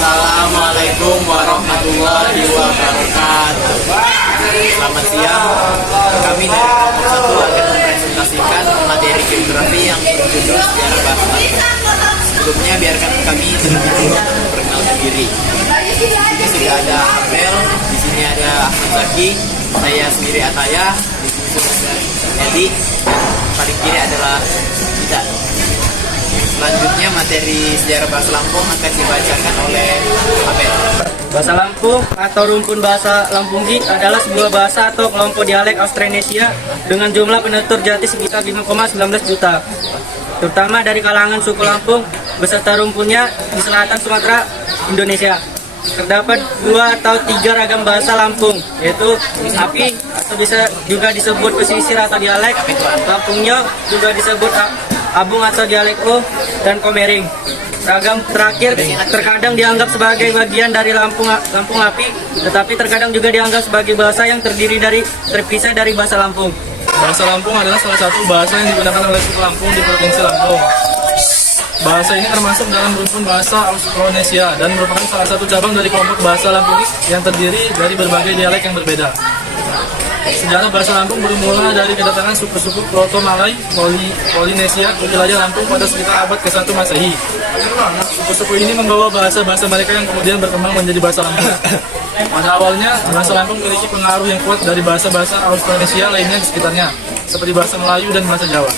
Assalamualaikum warahmatullahi wabarakatuh. Selamat siang. Kami dari kelompok 1 akan mempresentasikan materi geografi yang berjudul Sejarah Bangsa. Sebelumnya biarkan kami terlebih dahulu memperkenalkan diri. Di sini sudah ada Amel, di sini ada Ahmad Zaki, saya sendiri Ataya, di sini sudah ada Edi, paling kiri adalah kita. Selanjutnya materi sejarah bahasa Lampung akan dibacakan oleh Amel. Bahasa Lampung atau rumpun bahasa Lampunggi adalah sebuah bahasa atau kelompok dialek Austronesia dengan jumlah penutur jati sekitar 5,19 juta, terutama dari kalangan suku Lampung beserta rumpunnya di selatan Sumatera, Indonesia. Terdapat 2 atau 3 ragam bahasa Lampung, yaitu Api atau bisa juga disebut pesisir atau dialek Lampungnya, juga disebut Abung atau dialek O, dan Komering. Ragam terakhir terkadang dianggap sebagai bagian dari Lampung Api, tetapi terkadang juga dianggap sebagai bahasa yang terpisah dari bahasa Lampung. Bahasa Lampung adalah salah satu bahasa yang digunakan oleh suku Lampung di Provinsi Lampung. Bahasa ini termasuk dalam rumpun bahasa Austronesia dan merupakan salah satu cabang dari kelompok bahasa Lampung yang terdiri dari berbagai dialek yang berbeda. Sejarah bahasa Lampung bermula dari kedatangan suku-suku Proto-Malay Polinesia ke wilayah Lampung pada sekitar abad ke-1 Masehi. Suku-suku ini membawa bahasa-bahasa mereka yang kemudian berkembang menjadi bahasa Lampung. Pada awalnya, bahasa Lampung memiliki pengaruh yang kuat dari bahasa-bahasa Austronesia lainnya di sekitarnya, seperti bahasa Melayu dan bahasa Jawa.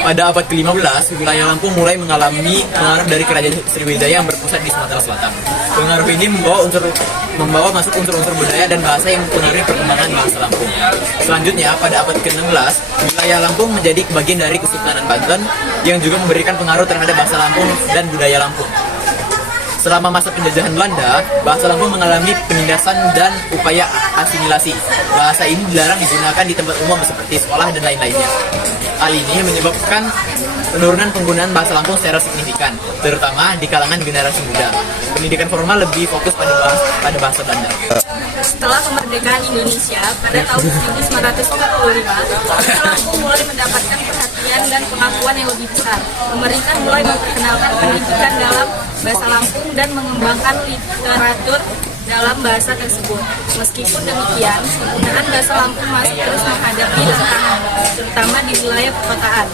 Pada abad ke-15, wilayah Lampung mulai mengalami pengaruh dari kerajaan Sriwijaya yang berpusat di Sumatera Selatan. Pengaruh ini membawa masuk unsur-unsur budaya dan bahasa yang mempengaruhi perkembangan bahasa Lampung. Selanjutnya, pada abad ke-16, wilayah Lampung menjadi bagian dari Kesultanan Banten yang juga memberikan pengaruh terhadap bahasa Lampung dan budaya Lampung. Selama masa penjajahan Belanda, bahasa Lampung mengalami penindasan dan upaya asimilasi. Bahasa ini dilarang digunakan di tempat umum seperti sekolah dan lain-lainnya. Hal ini menyebabkan penurunan penggunaan bahasa Lampung secara signifikan, terutama di kalangan generasi muda. Pendidikan formal lebih fokus pada bahasa Belanda. Setelah kemerdekaan Indonesia pada tahun 1945, bahasa Lampung mulai mendapatkan perhatian dan pengakuan yang lebih besar. Pemerintah mulai memperkenalkan pendidikan dalam bahasa Lampung dan mengembangkan literatur dalam bahasa tersebut. Meskipun demikian, penggunaan bahasa Lampung masih terus menghadapi tantangan, terutama di wilayah perkotaan.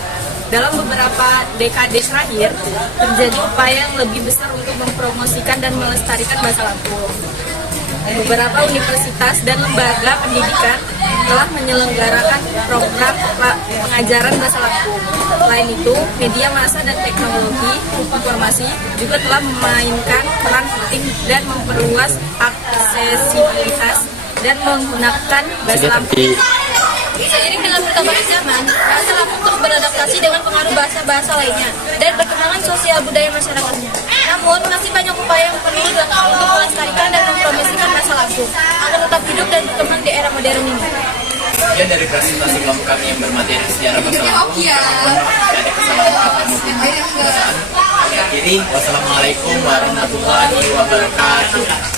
Dalam beberapa dekade terakhir, terjadi upaya yang lebih besar untuk mempromosikan dan melestarikan bahasa Lampung. Beberapa universitas dan lembaga pendidikan telah menyelenggarakan program pengajaran bahasa Lampung. Selain itu, media massa dan teknologi informasi juga telah memainkan peran penting dan memperluas aksesibilitas dan menggunakan bahasa Lampung. Seiring dengan perkembangan zaman, bahasa Lampung terus beradaptasi dengan pengaruh bahasa-bahasa lainnya dan perkembangan sosial budaya masyarakatnya. Namun, masih banyak upaya yang perlu dilakukan untuk melestarikan dan mempromosikan bahasa Lampung agar tetap hidup dan berkembang di era modern ini. Sekian dari presentasi kelompok kami yang bermateri sejarah bahasa Lampung. Ada kesalahan maupun kesalahan. Akhiri, wassalamualaikum warahmatullahi wabarakatuh.